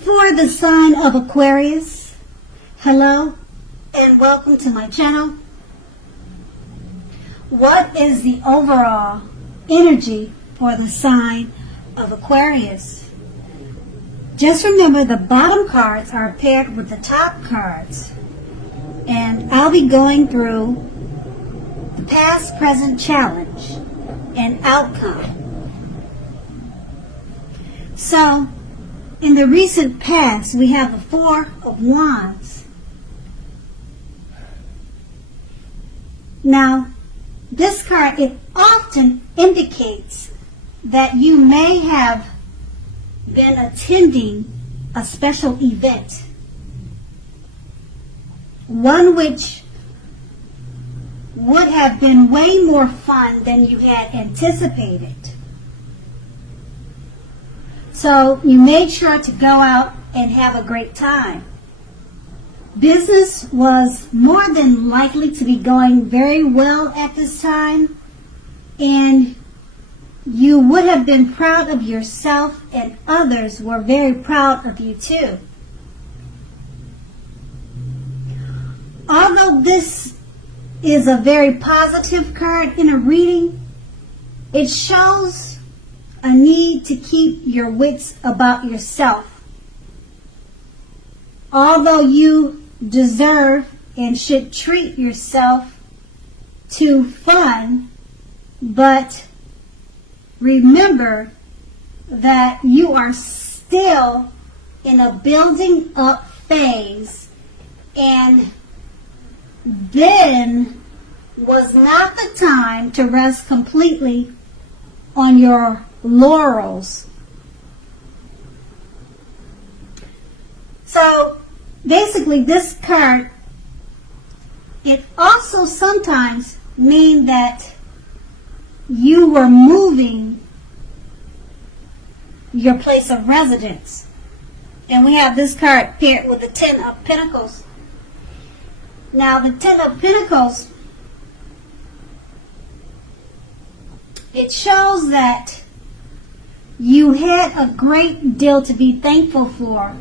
For the sign of Aquarius, hello and welcome to my channel. What is the overall energy for the sign of Aquarius? Just remember the bottom cards are paired with the top cards. And I'll be going through the past, present challenge and outcome. So, in the recent past, we have the Four of Wands. Now, this card, it often indicates that you may have been attending a special event. One which would have been way more fun than you had anticipated. So you made sure to go out and have a great time. Business was more than likely to be going very well at this time, and you would have been proud of yourself, and others were very proud of you too. Although this is a very positive card in a reading, it shows a need to keep your wits about yourself. Although you deserve and should treat yourself to fun, but remember that you are still in a building up phase, and then was not the time to rest completely on your laurels. So basically this card, it also sometimes means that you were moving your place of residence. And we have this card paired with the Ten of Pentacles. Now the Ten of Pentacles, it shows that you had a great deal to be thankful for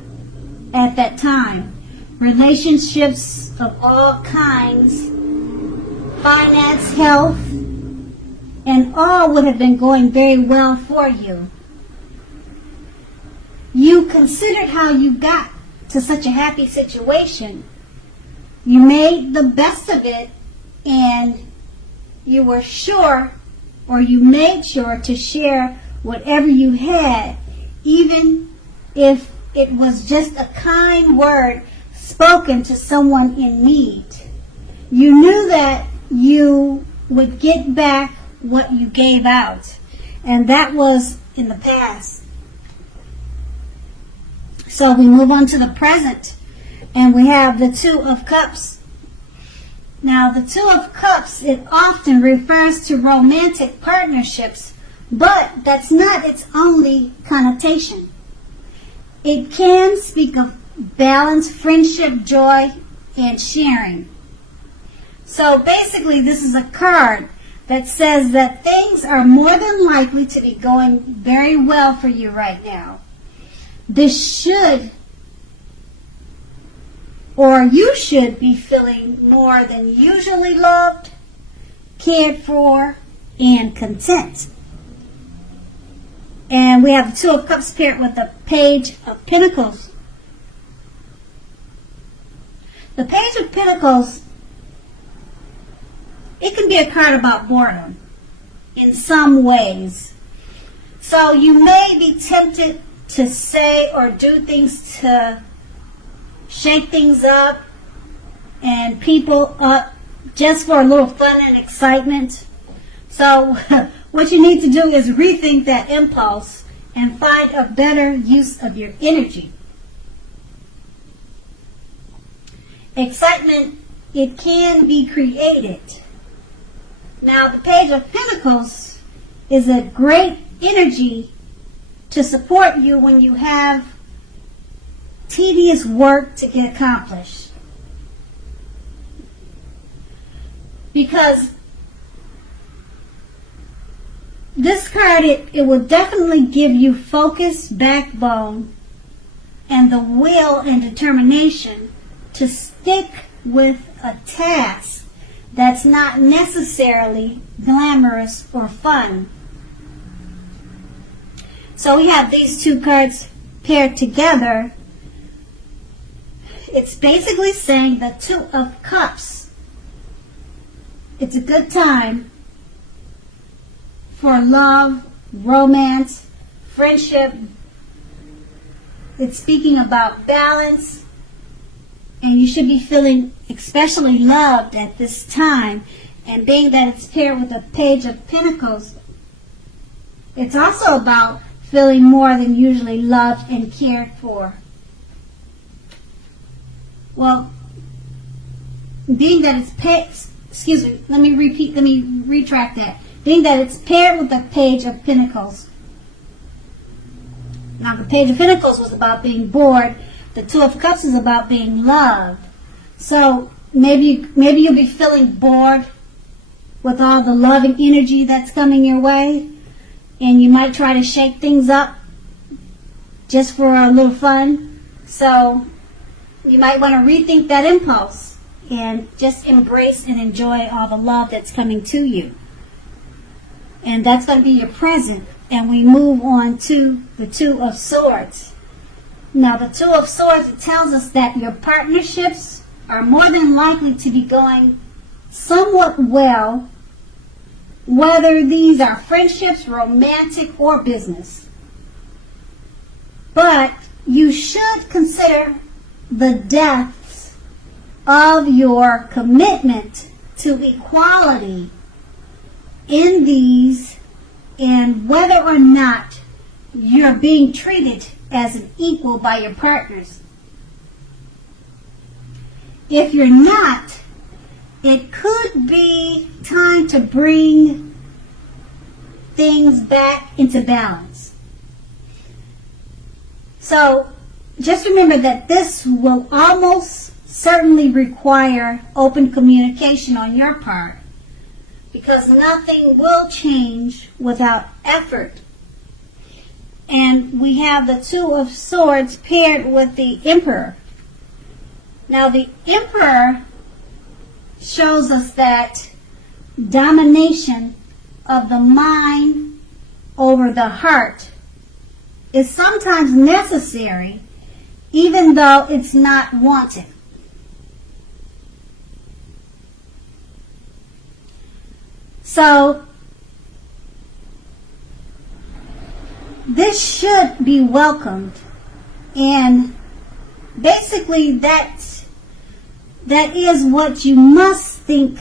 at that time. Relationships of all kinds, finance, health, and all would have been going very well for you. You considered how you got to such a happy situation. You made the best of it, and you were sure, or you made sure to share whatever you had, even if it was just a kind word spoken to someone in need. You knew that you would get back what you gave out, and that was in the past. So we move on to the present, and we have the Two of Cups. Now the Two of Cups, it often refers to romantic partnerships, but that's not its only connotation. It can speak of balance, friendship, joy, and sharing. So basically this is a card that says that things are more than likely to be going very well for you right now. This should, or you should be feeling more than usually loved, cared for, and content. And we have the Two of Cups paired with the Page of Pentacles. The Page of Pentacles, it can be a card about boredom in some ways. So you may be tempted to say or do things to shake things up and people up just for a little fun and excitement. So what you need to do is rethink that impulse and find a better use of your energy. Excitement, it can be created. Now the Page of Pentacles is a great energy to support you when you have tedious work to get accomplished. Because this card, it will definitely give you focus, backbone, and the will and determination to stick with a task that's not necessarily glamorous or fun. So we have these two cards paired together. It's basically saying the Two of Cups. It's a good time for love, romance, friendship. It's speaking about balance, and you should be feeling especially loved at this time. And being that it's paired with the Page of Pentacles, it's also about feeling more than usually loved and cared for. Well, being that it's paired, let me retract that. Being that it's paired with the Page of Pentacles. Now, the Page of Pentacles was about being bored. The Two of Cups is about being loved. So maybe you'll be feeling bored with all the loving energy that's coming your way, and you might try to shake things up just for a little fun. So you might want to rethink that impulse and just embrace and enjoy all the love that's coming to you. And that's going to be your present. And we move on to the Two of Swords. Now, the Two of Swords, it tells us that your partnerships are more than likely to be going somewhat well, whether these are friendships, romantic, or business. But you should consider the depths of your commitment to equality in these, and whether or not you're being treated as an equal by your partners. If you're not, it could be time to bring things back into balance. So just remember that this will almost certainly require open communication on your part, because nothing will change without effort. And we have the Two of Swords paired with the Emperor. Now, the Emperor shows us that domination of the mind over the heart is sometimes necessary, even though it's not wanted. So, this should be welcomed, and basically that is what you must think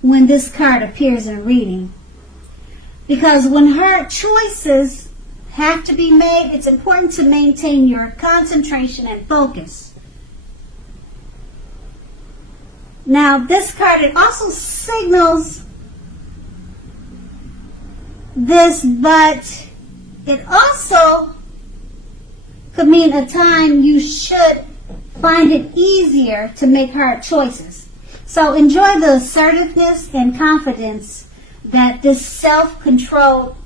when this card appears in a reading. Because when hard choices have to be made, it's important to maintain your concentration and focus. Now, this card, it also signals this, but it also could mean a time you should find it easier to make hard choices. So enjoy the assertiveness and confidence that this self-control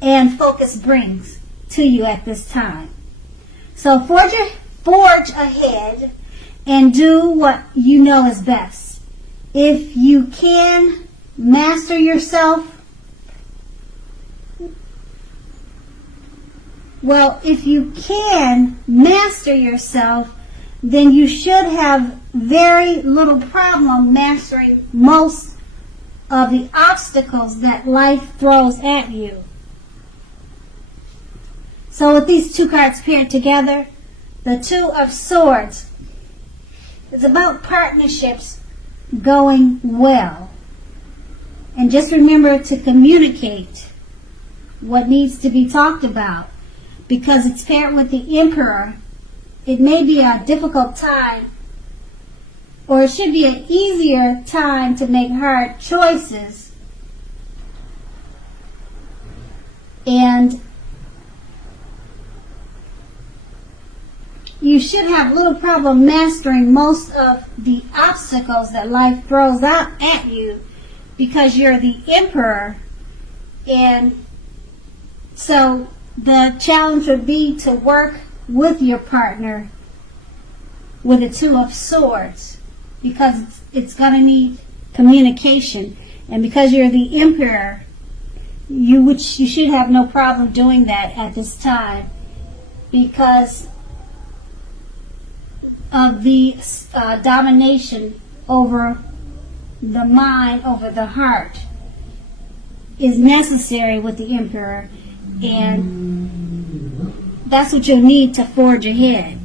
and focus brings to you at this time. So forge ahead and do what you know is best. If you can master yourself, then you should have very little problem mastering most of the obstacles that life throws at you. So with these two cards paired together, the Two of Swords, it's about partnerships going well. And just remember to communicate what needs to be talked about. Because it's paired with the Emperor, it may be a difficult time, or it should be an easier time to make hard choices. And you should have little problem mastering most of the obstacles that life throws out at you, because you're the Emperor. And so the challenge would be to work with your partner with the Two of Swords, because it's going to need communication. And because you're the Emperor, you should have no problem doing that at this time, because of the domination over the mind, over the heart, is necessary with the Emperor, and that's what you'll need to forge ahead.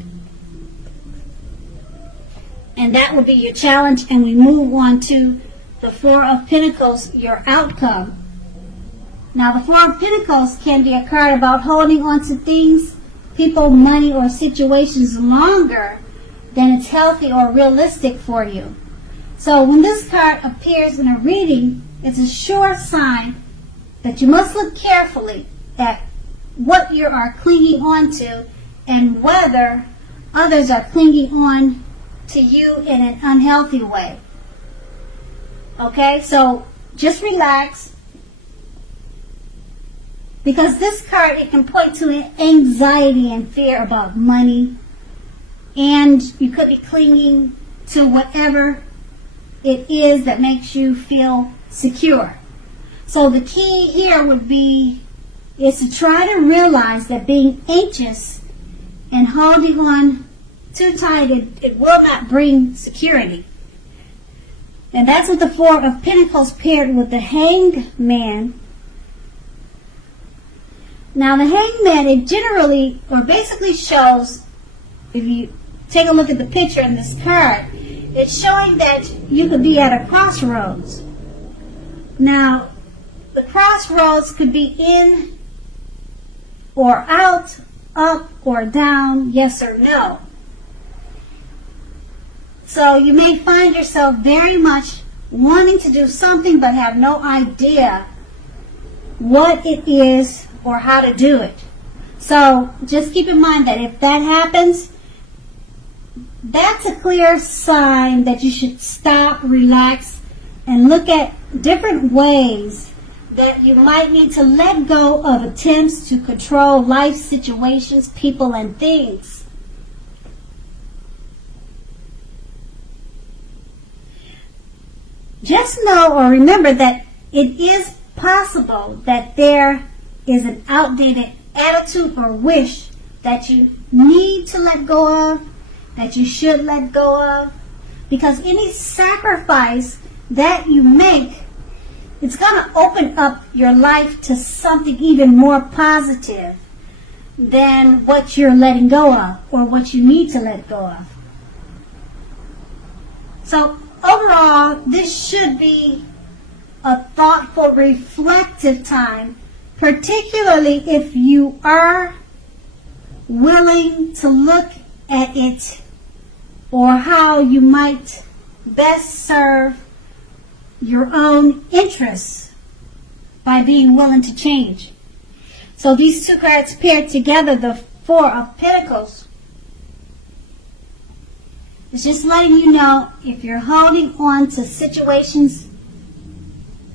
And that will be your challenge. And we move on to the Four of Pentacles, your outcome. Now, the Four of Pentacles can be a card about holding on to things, people, money, or situations longer than it's healthy or realistic for you. So when this card appears in a reading, it's a sure sign that you must look carefully at what you are clinging on to and whether others are clinging on to you in an unhealthy way. Okay, so just relax, because this card, it can point to anxiety and fear about money, and you could be clinging to whatever it is that makes you feel secure. So the key here would be is to try to realize that being anxious and holding on too tight, it will not bring security. And that's what the Four of Pentacles paired with the Hanged Man. Now the Hanged Man, it generally or basically shows, if you take a look at the picture in this card, it's showing that you could be at a crossroads. Now, the crossroads could be in or out, up or down, yes or no. So you may find yourself very much wanting to do something but have no idea what it is or how to do it. So just keep in mind that if that happens, that's a clear sign that you should stop, relax, and look at different ways that you might need to let go of attempts to control life situations, people, and things. Just know or remember that it is possible that there is an outdated attitude or wish that you need to let go of, that you should let go of, because any sacrifice that you make, it's going to open up your life to something even more positive than what you're letting go of or what you need to let go of. So overall, this should be a thoughtful, reflective time, particularly if you are willing to look at it or how you might best serve your own interests by being willing to change. So these two cards paired together, the Four of Pentacles, it's just letting you know if you're holding on to situations,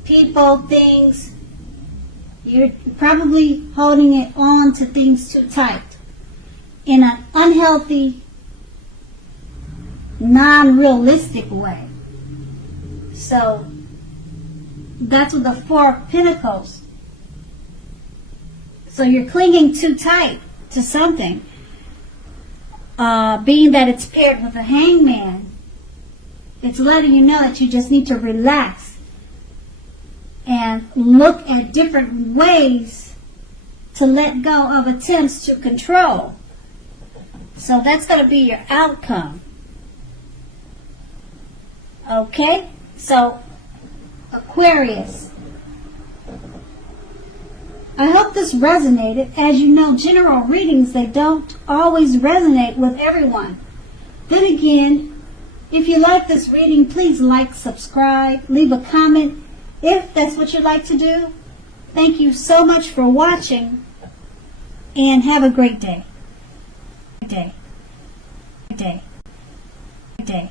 people, things, you're probably holding it on to things too tight in an unhealthy, non-realistic way. So that's what the Four of Pentacles. So you're clinging too tight to something. Being that it's paired with a Hangman, it's letting you know that you just need to relax and look at different ways to let go of attempts to control. So that's going to be your outcome. Okay? So, Aquarius, I hope this resonated. As you know, general readings, they don't always resonate with everyone. Then again, if you like this reading, please like, subscribe, leave a comment if that's what you'd like to do. Thank you so much for watching, and have a great day. Good day. Good day. Good day.